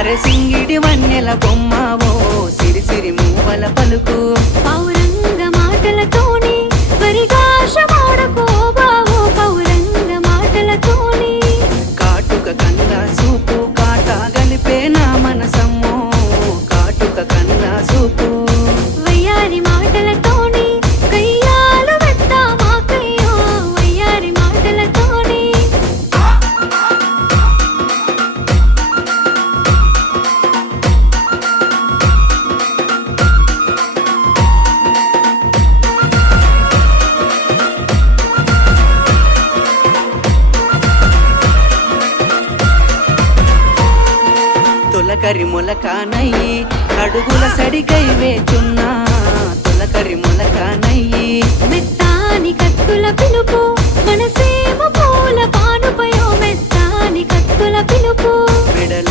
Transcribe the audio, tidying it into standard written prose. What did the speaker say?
అరె సింగిడి వన్నెల బొమ్మవో సిరి సిరి మూవల పలుకు పౌరంగ మాటలతోని పరిగాశమాడకో బావో పౌరంగ మాటలతోని కాటుక కన్నా సూపు కాటా గలిపే నా మనసమ్మో కాటుక కన్నా సూపు వయ్యారి మాటలతోని కయ్యాలు వెత్తా మాకయ్యో వయ్యారి మాటలతోని తొలకరి మొలకానయ్యి అడుగుల సడికై వేచున్నా తొలకరి మొలకానయ్యి మెత్తాని కత్తుల పిలుపు మనసేమ పూల పానుపయో మెత్తాని కత్తుల పిలుపు మెడల